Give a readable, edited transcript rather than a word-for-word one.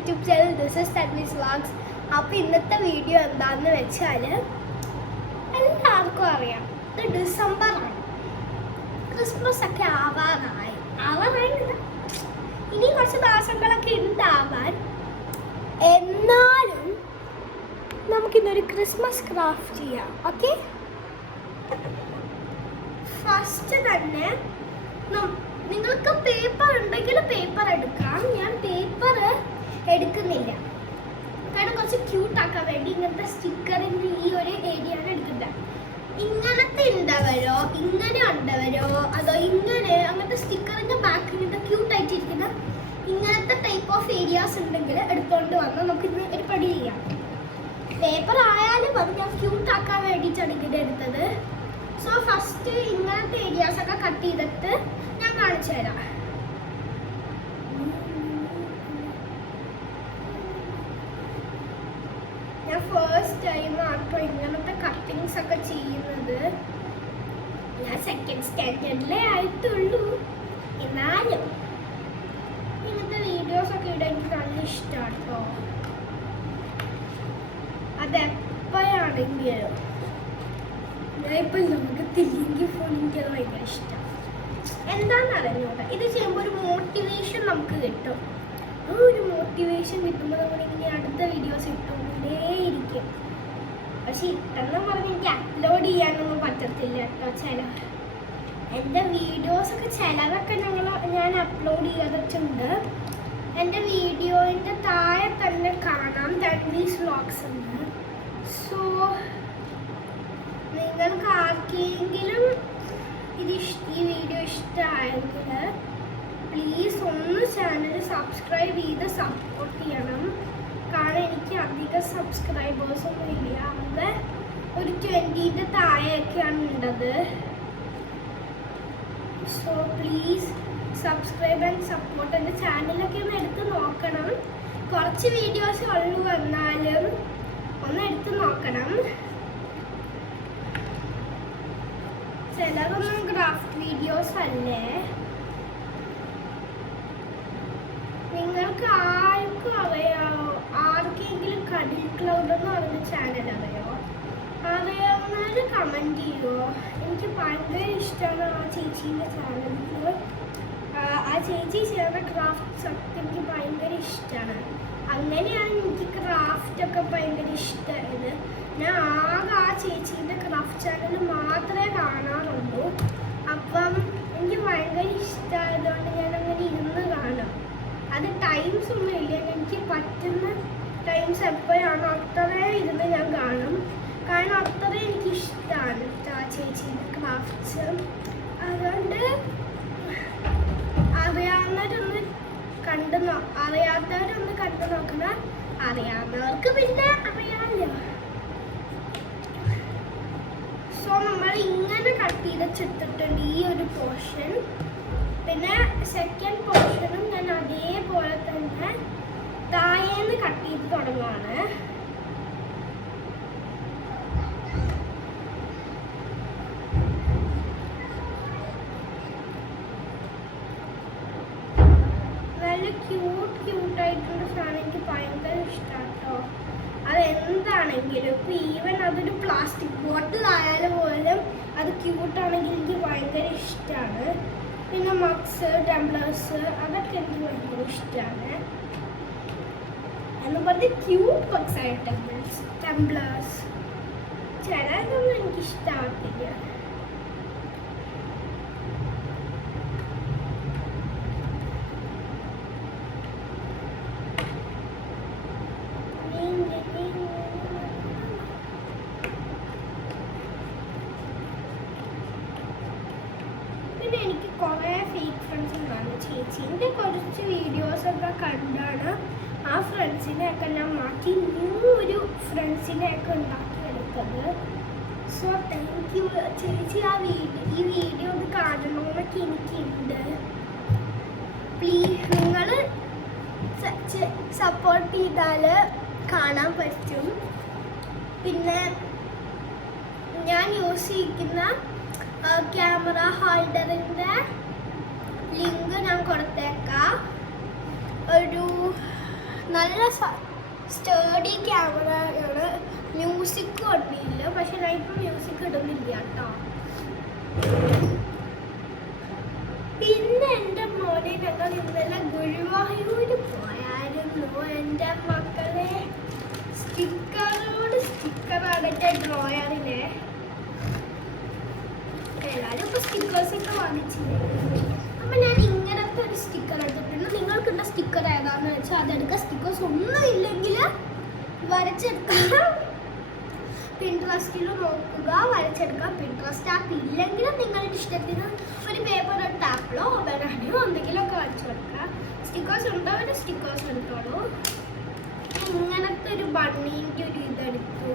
YouTube channel this is തൻവീസ് vlogs. അപ്പോൾ ഇന്നത്തെ വീഡിയോ എന്താണെന്ന് വെച്ചാൽ എല്ലാവർക്കും അറിയാം, ഇത് ഡിസംബറാണ്. ക്രിസ്മസ് ഒക്കെ ആവാറായി ഇനി കുറച്ച് ദിവസങ്ങളൊക്കെ ഉണ്ടാവാൻ. എന്നാലും നമുക്കിന്നൊരു ക്രിസ്മസ് ക്രാഫ്റ്റ് ചെയ്യാം. ഓക്കെ, ഫസ്റ്റ് തന്നെ നിങ്ങൾക്ക് പേപ്പർ ഉണ്ടെങ്കിൽ പേപ്പർ എടുക്കാം. ഞാൻ പേപ്പർ എടുക്കുന്നില്ല, കാരണം കുറച്ച് ക്യൂട്ടാക്കാൻ വേണ്ടി ഇങ്ങനത്തെ സ്റ്റിക്കറിൻ്റെ ഈ ഒരു ഏരിയയാണ് എടുക്കുന്നത്. ഇങ്ങനത്തെ ഉണ്ടവരോ ഇങ്ങനെ ഉണ്ടവരോ അതോ ഇങ്ങനെ അങ്ങനത്തെ സ്റ്റിക്കറിൻ്റെ ബാക്ക് ഇങ്ങനത്തെ ക്യൂട്ടായിട്ടിരിക്കുന്ന ഇങ്ങനത്തെ ടൈപ്പ് ഓഫ് ഏരിയാസ് ഉണ്ടെങ്കിൽ എടുത്തുകൊണ്ട് വന്ന് നമുക്ക് ഇത് ഒരു പടി ചെയ്യാം. പേപ്പർ ആയാലും അത് ഞാൻ ക്യൂട്ടാക്കാൻ വേണ്ടിയിട്ടാണ് ഇത് എടുത്തത്. സോ ഫസ്റ്റ് ഇങ്ങനത്തെ ഏരിയാസ് ഒക്കെ കട്ട് ചെയ്തിട്ട് ഞാൻ കാണിച്ചു തരാം. ഞാൻ ഫസ്റ്റ് ടൈം ആട്ടോ ഇങ്ങനത്തെ കട്ടിങ്സ് ഒക്കെ ചെയ്യുന്നത്. ഞാൻ സെക്കൻഡ് സ്റ്റാൻഡേർഡിലേ ആയിട്ടുള്ളൂ, എന്നാലും ഇങ്ങനത്തെ വീഡിയോസ് ഒക്കെ ഇടാൻ എനിക്ക് നല്ല ഇഷ്ടമാണ് കേട്ടോ. അതെപ്പോഴാണെങ്കിലും ഇപ്പം നമുക്ക് തിരികെ ഫോൺ എനിക്കത് ഭയങ്കര ഇഷ്ടമാണ്. എന്താണെന്ന് അറിഞ്ഞോട്ടെ, ഇത് ചെയ്യുമ്പോൾ ഒരു മോട്ടിവേഷൻ നമുക്ക് കിട്ടും. ഒരു മോട്ടിവേഷൻ കിട്ടുമ്പോൾ നമ്മളിങ്ങനെ അടുത്ത വീഡിയോസ് ഇട്ടുകൊണ്ടേയിരിക്കും. പക്ഷെ ഇട്ടെന്ന് പറഞ്ഞ് എനിക്ക് അപ്ലോഡ് ചെയ്യാനൊന്നും പറ്റത്തില്ല കേട്ടോ. എൻ്റെ വീഡിയോസൊക്കെ ചിലതൊക്കെ ഞാൻ അപ്ലോഡ് ചെയ്തിട്ടുണ്ട്. എൻ്റെ വീഡിയോൻ്റെ താഴെ തന്നെ കാണാം തൻവീസ് വ്ളോഗ്സ് ഉണ്ട്. സോ നിങ്ങൾക്ക് ആർക്കെങ്കിലും ഈ വീഡിയോ ഇഷ്ടമായെങ്കിൽ പ്ലീസ് ഒന്ന് ചാനൽ സബ്സ്ക്രൈബ് ചെയ്ത് സപ്പോർട്ട് ചെയ്യണം. കാരണം എനിക്ക് അധികം സബ്സ്ക്രൈബേഴ്സൊന്നും ഇല്ല, അവിടെ ഒരു 20ൻ്റെ താഴെയൊക്കെയാണ് ഉള്ളത്. So please subscribe and support. എൻ്റെ ചാനലൊക്കെ ഒന്ന് എടുത്ത് നോക്കണം. കുറച്ച് വീഡിയോസ് ഉള്ളു വന്നാലും ഒന്ന് എടുത്ത് നോക്കണം. ചിലതൊന്നും ക്രാഫ്റ്റ് വീഡിയോസ് അല്ലേ. നിങ്ങൾക്ക് ആർക്കും അറിയാമോ, ആർക്കെങ്കിലും കടിൽ ക്ലൗഡ് എന്ന് പറഞ്ഞ ചാനൽ അറിയോ? അറിയാവുന്നവർ കമൻറ്റ് ചെയ്യുമോ? എനിക്ക് ഭയങ്കര ഇഷ്ടമാണ് ആ ചേച്ചീൻ്റെ ചാനലിൽ. ആ ചേച്ചി ചെയ്യുന്ന ക്രാഫ്റ്റ്സ് ഒക്കെ എനിക്ക് ഭയങ്കര ഇഷ്ടമാണ്. അങ്ങനെയാണ് എനിക്ക് ക്രാഫ്റ്റൊക്കെ ഭയങ്കര ഇഷ്ടമായത്. ഞാൻ ആകെ ആ ചേച്ചീൻ്റെ ക്രാഫ്റ്റ് ചാനൽ മാത്രമേ കാണാറുള്ളൂ. അപ്പം എനിക്ക് ഭയങ്കര ഇഷ്ടമായതുകൊണ്ട് ഞാൻ അങ്ങനെ ഇരുന്ന് കാണാം. അത് ടൈംസ് ഒന്നും ഇല്ല, എനിക്ക് പറ്റുന്ന ടൈംസ് എപ്പോഴാണോ അത്രയും ഇരുന്ന് ഞാൻ കാണും. കാരണം അത്രയും എനിക്ക് ഇഷ്ടമാണ് ആ ചേച്ചീൻ്റെ ക്രാഫ്റ്റ്സ്. അതുകൊണ്ട് അറിയാവുന്നവരൊന്ന് അറിയാത്തവരൊന്ന് കണ്ടു നോക്കണം. അറിയാവുന്നവർക്ക് പിന്നെ അറിയാമല്ലോ. സോ നമ്മൾ ഇങ്ങനെ കട്ട് ചെയ്തിട്ടുണ്ട് ഈ ഒരു പോർഷൻ. പിന്നെ സെക്കൻഡ് പോർഷനും ഞാൻ അതേപോലെ തന്നെ താഴേന്ന് കട്ട് ചെയ്ത് തുടങ്ങുകയാണ്. നല്ല ക്യൂട്ടായിട്ടുള്ള സാധനം എനിക്ക് ഭയങ്കര ഇഷ്ടമാണ് കേട്ടോ. അതെന്താണെങ്കിലും ഇപ്പം ഈവൻ അതൊരു പ്ലാസ്റ്റിക് ബോട്ടിൽ ആയാലും പോലും അത് ക്യൂട്ടാണെങ്കിൽ എനിക്ക് ഭയങ്കര ഇഷ്ടമാണ്. പിന്നെ മഗ്സ്, ടംബ്ലേഴ്സ് അതൊക്കെ എനിക്ക് ഭയങ്കര ഇഷ്ടമാണ്. എന്ന് പറഞ്ഞ് ക്യൂട്ട് മഗ്സ് ആയിട്ട് ടംബ്ലേഴ്സ് ചിലതൊന്നും എനിക്ക് ഇഷ്ടമാകത്തില്ല. പിന്നെ എനിക്ക് കുറേ ഫേക്ക് ഫ്രണ്ട്സ് ഉണ്ടായിരുന്നു. ചേച്ചീൻ്റെ കുറച്ച് വീഡിയോസൊക്കെ കണ്ടാണ് ആ ഫ്രണ്ട്സിനെയൊക്കെ ഞാൻ മാറ്റി ന്യൂ ഒരു ഫ്രണ്ട്സിനെയൊക്കെ ഉണ്ടാക്കിയെടുത്തത്. സോ താങ്ക് യു ചേച്ചി. ഈ വീഡിയോ ഒന്ന് കാണണമെന്നൊക്കെ എനിക്കുണ്ട്. പ്ലീസ് നിങ്ങൾ സപ്പോർട്ട് ചെയ്താൽ കാണാൻ പറ്റും. പിന്നെ ഞാൻ യൂസ് ചെയ്യുന്ന ക്യാമറ ഹോൾഡറിൻ്റെ ലിങ്ക് ഞാൻ കൊടുത്തേക്കാം. ഒരു നല്ല സ്റ്റേഡി ക്യാമറയാണ്. മ്യൂസിക് ഇടില്ല, പക്ഷെ ഞാൻ ഇപ്പം മ്യൂസിക് ഇടുന്നില്ല കേട്ടോ. പിന്നെ എൻ്റെ മോനെ ഞങ്ങൾ ഇന്നലെ ഗുരുവായൂർ പോയായിരുന്നു. എൻ്റെ മക്കളെ സ്റ്റിക്കറോട് സ്റ്റിക്കറാണ് എൻ്റെ ഡ്രോയറിനെ. എല്ലാവരും ഇപ്പോൾ സ്റ്റിക്കേഴ്സൊക്കെ വാങ്ങിച്ചില്ലേ. അപ്പം ഞാൻ ഇങ്ങനത്തെ ഒരു സ്റ്റിക്കർ എടുത്തിട്ടുണ്ട്. നിങ്ങൾക്കുള്ള സ്റ്റിക്കർ ഏതാണെന്ന് വെച്ചാൽ അതെടുക്കുക. സ്റ്റിക്കേഴ്സ് ഒന്നും ഇല്ലെങ്കിൽ വരച്ചെടുക്കുക. പിൻട്രസ്റ്റിൽ നോക്കുക, വരച്ചെടുക്കുക. പിൻട്രസ്റ്റ് ആപ്പ് ഇല്ലെങ്കിലും നിങ്ങളുടെ ഇഷ്ടത്തിന് ഒരു പേപ്പർ ടാപ്പിലോ ബനാനയോ എന്തെങ്കിലുമൊക്കെ വരച്ചു കൊടുക്കുക. സ്റ്റിക്കേഴ്സ് ഉണ്ടോ സ്റ്റിക്കേഴ്സ് എടുത്തോളൂ. ഇങ്ങനത്തെ ഒരു ബണ്ണീൻ്റെ ഒരു ഇതെടുത്തു.